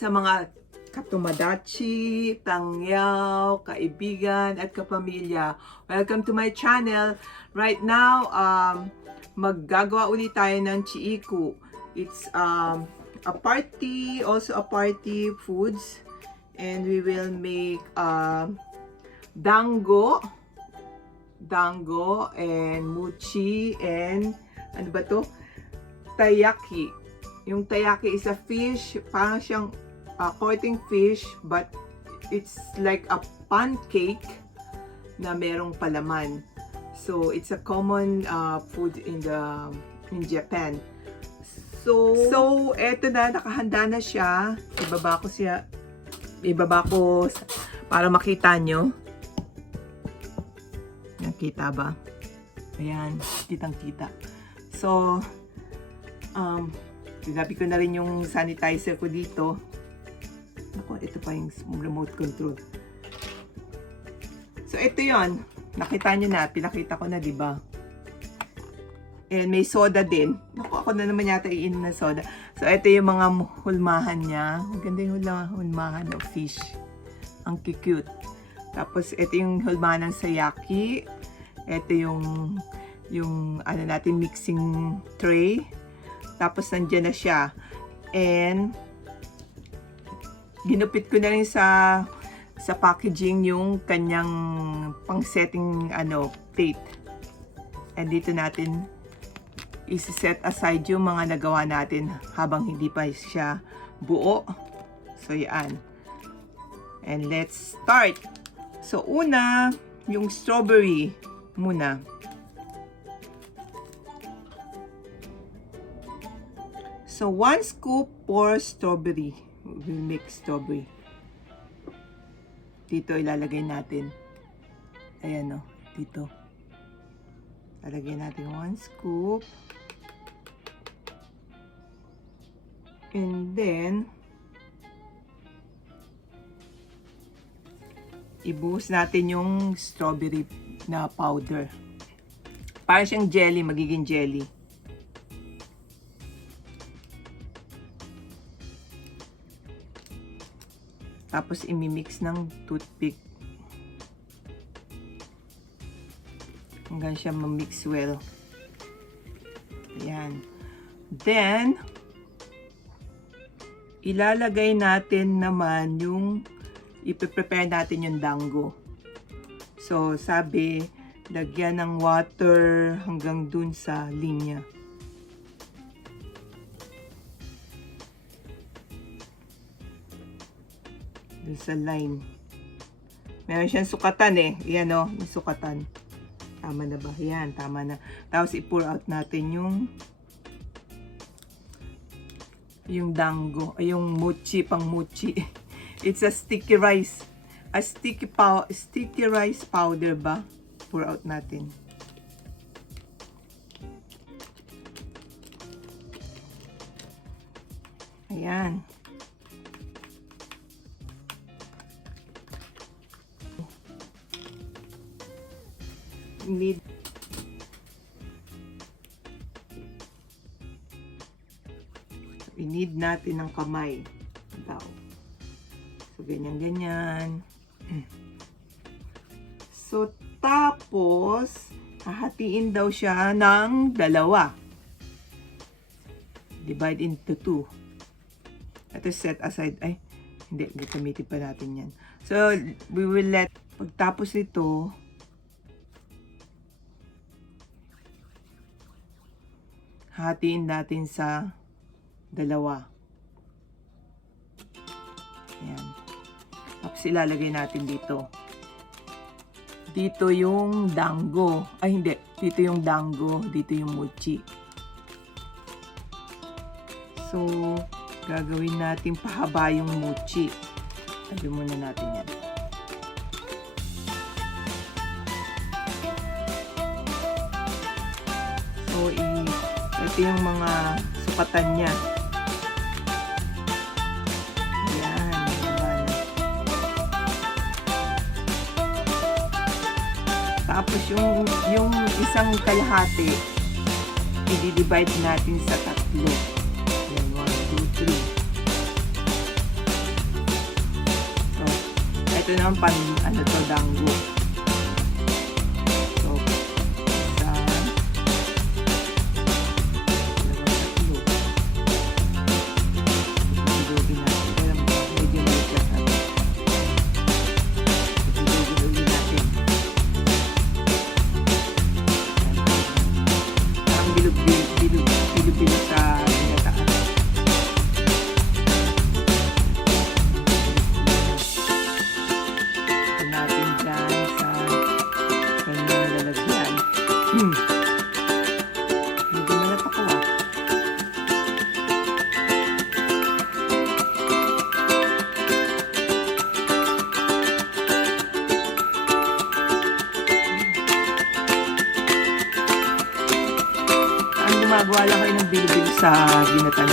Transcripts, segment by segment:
sa mga katumadachi, tangyaw, kaibigan at kapamilya. Welcome to my channel. Right now, maggagawa ulit tayo ng chiiku. It's a party, also a party foods. And we will make dango and mochi and ano ba to? Taiyaki. Yung taiyaki is a fish, parang siyang coating fish, but it's like a pancake na merong palaman. So it's a common food in Japan. So eto na, nakahanda na siya. Ibaba ko para makita nyo. Nakita ba? Ayan, kitang-kita. So, sinabi ko na rin yung sanitizer ko dito. Ako, ito pa yung remote control. So, ito yon. Nakita nyo na, pinakita ko na, di ba? And may soda din. Ako na naman yata iinom ng soda. So, ito yung mga hulmahan niya. Ang ganda yung hulmahan ng fish. Ang cute. Tapos, ito yung hulmahan ng sayaki. Ito yung ano natin, mixing tray. Tapos, nandyan na siya. And, ginupit ko na rin sa packaging yung kanyang pang-setting plate. And dito natin isi-set aside yung mga nagawa natin habang hindi pa siya buo. So, yan. And let's start. So, una, yung strawberry muna. So, 1 scoop for strawberry. We'll make strawberry. Dito ilalagay natin. Ayan o, dito. Lalagay natin 1 scoop. And then, ibuhos natin yung strawberry na powder. Para siyang jelly, magiging jelly. Tapos, imimix ng toothpick. Hanggang siya ma-mix well. Ayan. Then, ilalagay natin naman yung ipe-prepare natin yung dango. So, sabi, lagyan ng water hanggang dun sa linya. Dun sa line. Meron siyang sukatan eh. Yan o, may sukatan. Tama na ba? Yan, tama na. Tapos, i-pour out natin yung dango, yung mochi, pang mochi. It's a sticky rice. A sticky rice powder ba? Pour out natin. Ayan. We need natin ng kamay daw. So, ganyan-ganyan. So, tapos, hahatiin daw siya ng 2. Divide into 2. Ito set aside. Ay, hindi. Gagamitin pa natin yan. So, we will let, pagtapos nito, hatiin natin sa 2. Ayan. Tapos ilalagay natin dito. Dito yung dango. Ay, hindi. Dito yung dango. Dito yung mochi. So, gagawin natin pahaba yung mochi. Sabi muna natin yan. So, ito yung mga sukatan niya. Tapos yung isang kalahati, i-divide natin sa 3. Yan, 1, 2, 3. Ito naman ano to, dango. So, isa, dalawang tatlo. Idugin natin. Pero medyo malikat natin. Idugin ulit natin. Parang bilog-bilog sa ginataan. Medyo malat ako gumagawa lang kayo ng bilo-bilo sa ginatan.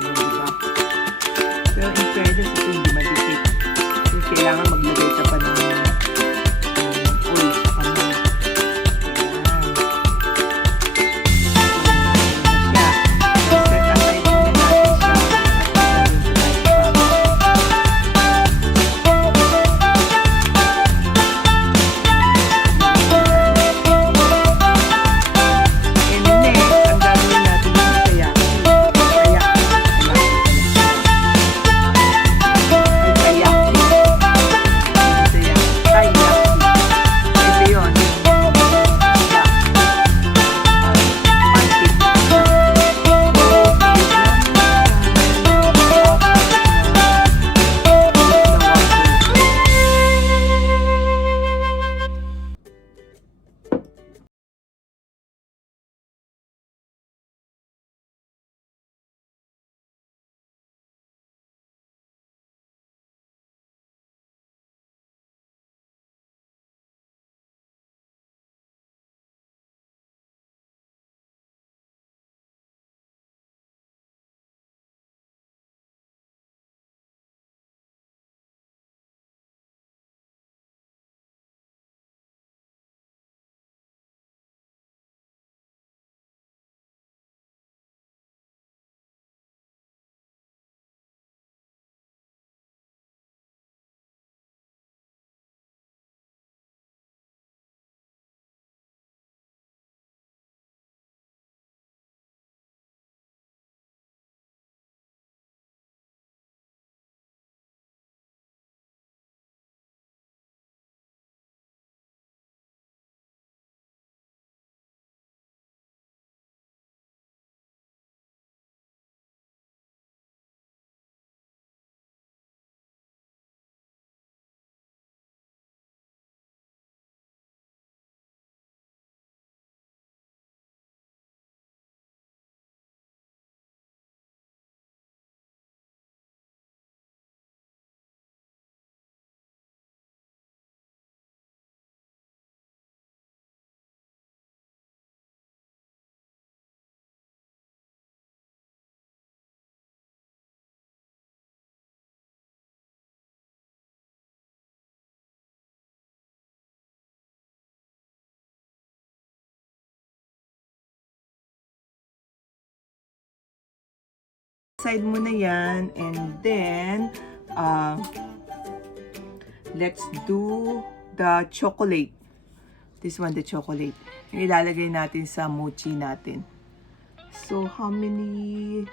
Diba? Pero in fairness, ito hindi madikit. Kailangan maglagay ka pa ng oil sa kamay. Side mo na yan, and then let's do the chocolate. This one, the chocolate. Yung ilalagay natin sa mochi natin. So how many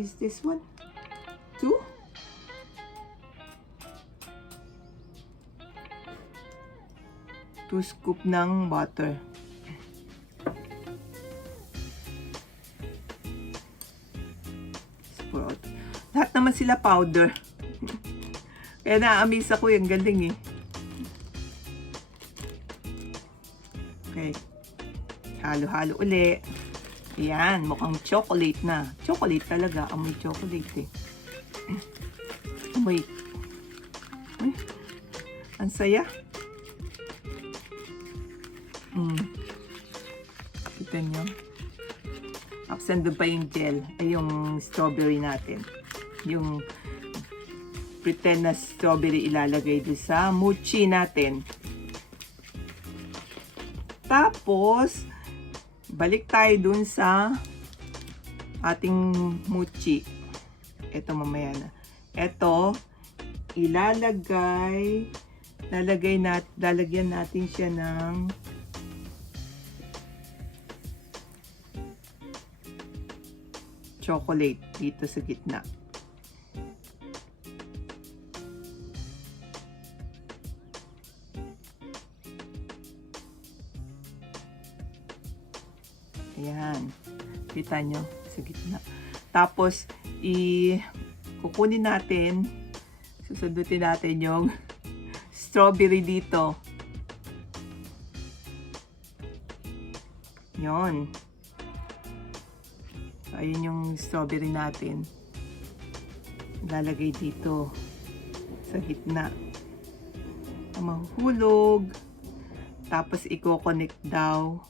is this one? 2? Two scoop ng butter. Lahat naman sila powder. Kaya na-amaze ako yung galing eh. Okay. Halo-halo uli. Ayan, mukhang chocolate na. Chocolate talaga. Amoy chocolate eh. Amoy. Ay, ang saya. Kita nyo. Tapos nandun pa yung gel. Ay, yung strawberry natin. Yung pretend na strawberry ilalagay doon sa mochi natin. Tapos, balik tayo dun sa ating mochi. Ito mamaya na. Eto, lalagyan natin siya ng chocolate dito sa gitna. Ayan. Kita nyo sa gitna. Tapos, kukunin natin, susundutin natin yung strawberry dito. Yon. Ayun yung strawberry natin. Lalagay dito sa gitna. Mahuhulog. Tapos, i-connect daw.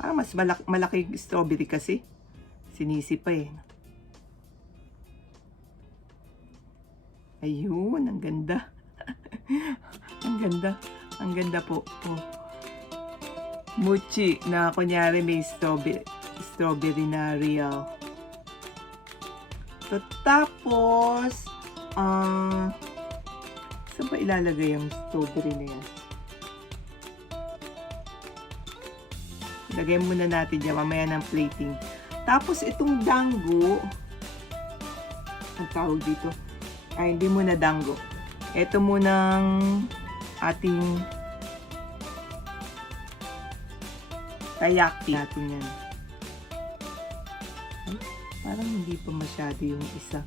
Parang mas malaki yung strawberry kasi. Sinisi pa eh. Ayun, ang ganda. Ang ganda. Ang ganda po. Oh. Mochi na kunyari may strawberry na real. So, tapos, saan ba ilalagay yung strawberry na yan? Lagay muna natin dyan, mamaya ng plating. Tapos, itong dango, ang tawag dito, ay hindi muna dango. Ito munang ating taiyaki natin yan. Ay, parang hindi pa masyado yung isa.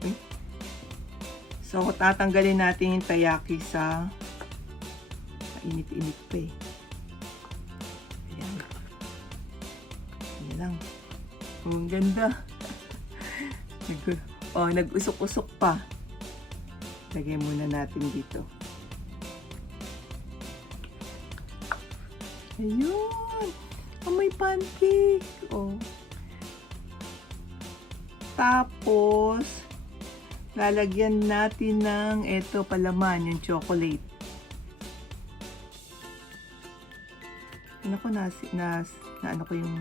Okay? So, tatanggalin natin yung taiyaki sa init-init pa eh. Ayan. Ayan lang. Oh, ang ganda. Nag-usok-usok pa. Lagay muna natin dito. Ayun! Oh, may pancake! Oh. Tapos, lalagyan natin ng eto palaman, yung chocolate. Ano ko na ano ko yung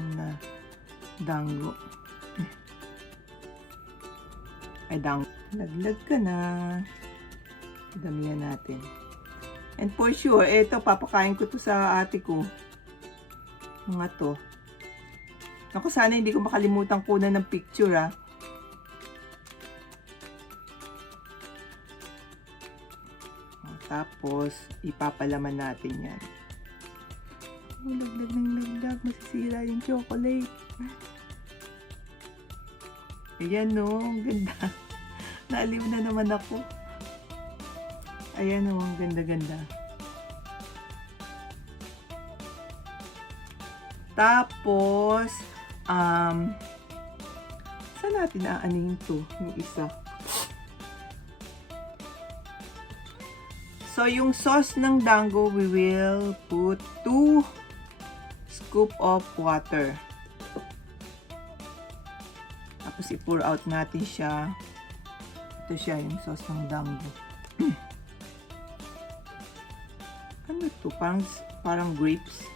dango. Ay, dango. Laglag ka na. Damihan natin. And for sure, eto, papakain ko to sa ate ko. Mga to. Ako, sana hindi ko makalimutan kunan ng picture, ah. Tapos, ipapalaman natin yan. Oh, laglag ng laglag. Masisira yung chocolate. Ayan, no. Ang ganda. Naaliw na naman ako. Ayan, no. Ang ganda-ganda. Tapos, saan natin aanihin to? Yung isa. So, yung sauce ng dango, we will put 2 scoop of water. Tapos, i-pour out natin siya. Ito siya, yung sauce ng dango. Ano to? Parang grapes.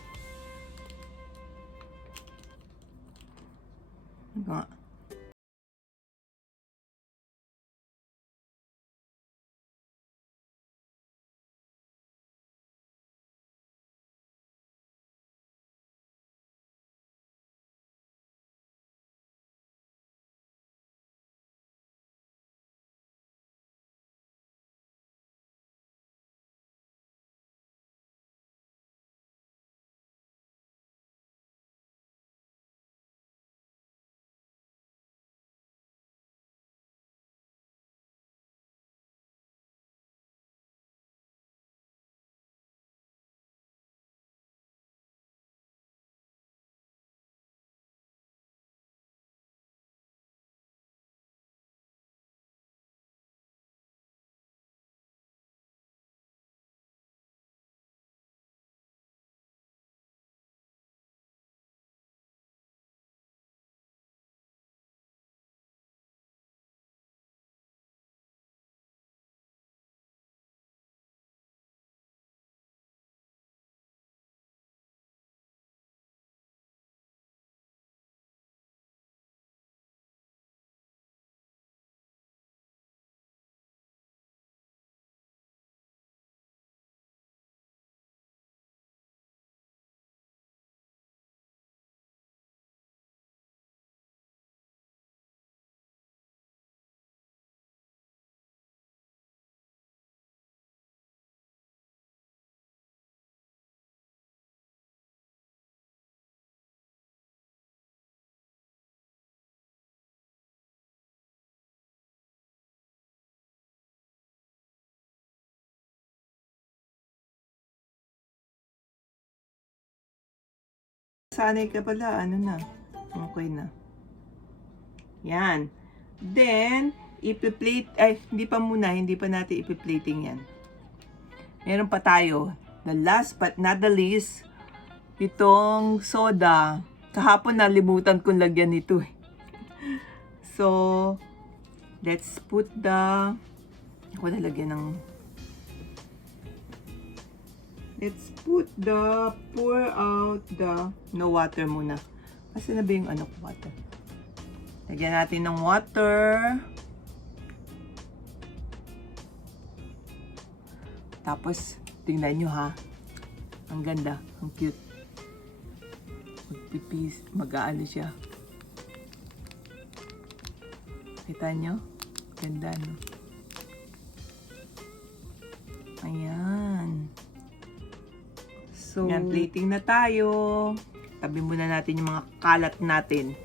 Nga. Sanay ka pala, ano na. Okay na. Yan. Then, ipi-plate, ay, hindi pa natin ipi-plating yan. Meron pa tayo, the last but not the least, itong soda. Kahapon nalimutan kong lagyan nito eh. So, let's put the, ako nalagyan ng, let's put the, pour out the, no water muna. Kasi na ba yung ano, water? Lagyan natin ng water. Tapos, tingnan nyo ha. Ang ganda, ang cute. Magpipis, mag-aano siya. Kita nyo? Ganda, no? Ayan. So, yan, plating na tayo. Tabi muna natin yung mga kalat natin.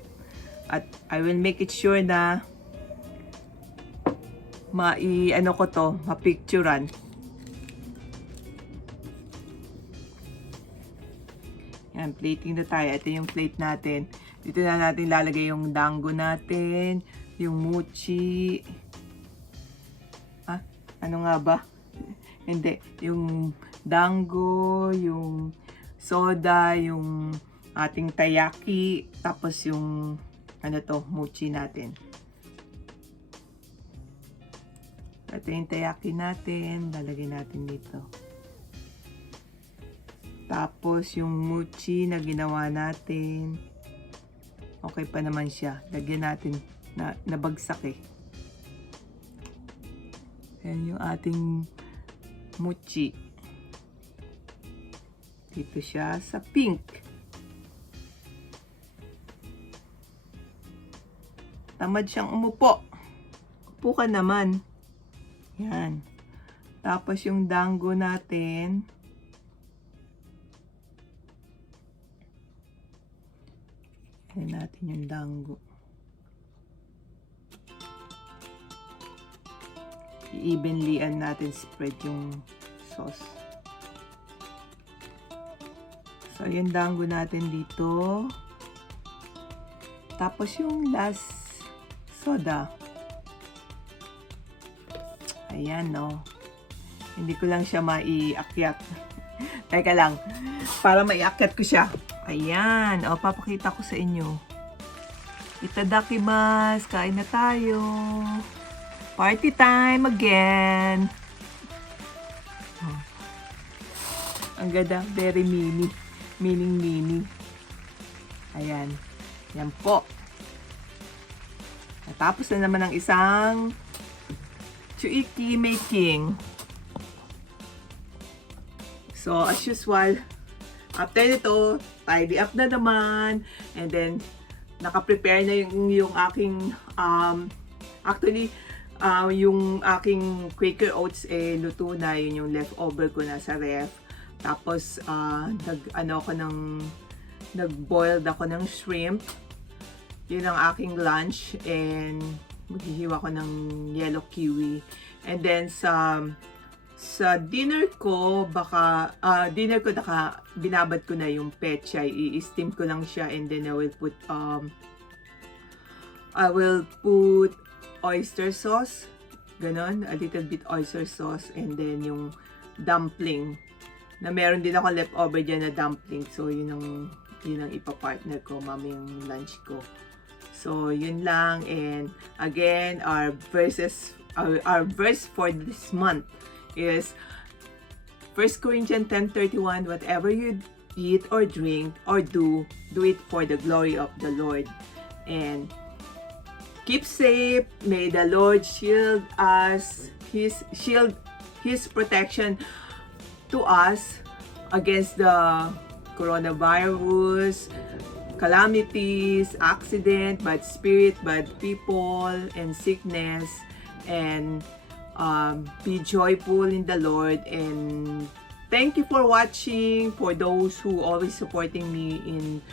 At I will make it sure na ano ko to, mapicturean. Yan, plating na tayo. Ito yung plate natin. Dito na natin lalagay yung dango natin, yung mochi. Ah, ano nga ba? Hindi. Yung dango, yung soda, yung ating taiyaki, tapos yung ano to, mochi natin. Ito yung taiyaki natin. Lalagay natin dito. Tapos yung mochi na ginawa natin. Okay pa naman siya. Lagyan natin na nabagsak eh. Ayan yung ating mochi. Dito siya sa pink. Tamad siyang umupo. Upo ka naman. Yan. Tapos yung dango natin. Ayan natin yung dango. I-evenlyan natin spread yung sauce. So, yung dango natin dito. Tapos yung last soda. Ayan, no. Hindi ko lang siya maiakyat. Teka lang. Para maiakyat ko siya. Ayan. O, papakita ko sa inyo. Itadakimasu. Kain na tayo. Party time again. Oh. Ang ganda. Very mini. Mini. Ayan. Yan po. Natapos na naman ang isang chuiki making. So, as usual, after nito, tidy up na naman. And then, naka-prepare na yung aking, actually, yung aking Quaker Oats, luto na. Yun yung leftover ko na sa ref. Tapos, nag-boiled ako ng shrimp. Yun ang aking lunch. And, maghihiwa ko ng yellow kiwi. And then, sa dinner ko, binabad ko na yung pechay. I-steam ko lang siya and then I will put oyster sauce. Ganon, a little bit oyster sauce and then yung dumpling. Na meron din ako leftover dyan na dumpling. So, yun ang ipapartner ko, mamayang lunch ko. So, yun lang. And again, our verse for this month is 1 Corinthians 10:31. Whatever you eat or drink or do it for the glory of the Lord. And keep safe. May the Lord shield us, His protection to us against the coronavirus, calamities, accident, bad spirit, bad people, and sickness. And be joyful in the Lord. And thank you for watching. For those who always supporting me in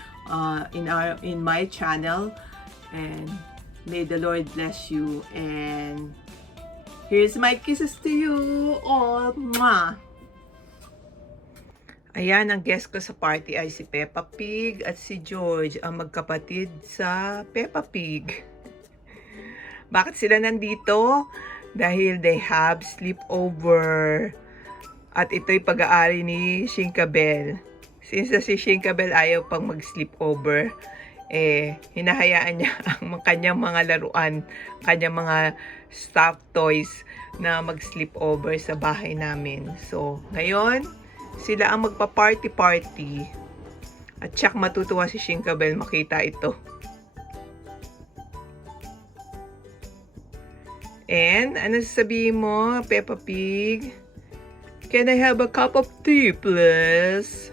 my channel. And may the Lord bless you. And here's my kisses to you all. Mwah! Ayan, ang guest ko sa party ay si Peppa Pig at si George, ang magkapatid sa Peppa Pig. Bakit sila nandito? Dahil they have sleepover. At ito'y pag-aari ni Shinkabel. Since si Shinkabel ayaw pang mag-sleepover, hinahayaan niya ang kanyang mga laruan, kanyang mga stuffed toys na mag-sleepover sa bahay namin. So, ngayon, sila ang magpa-party-party. At tsak matutuwa si Shinkabel makita ito. And, ano sasabihin mo, Peppa Pig? Can I have a cup of tea, please?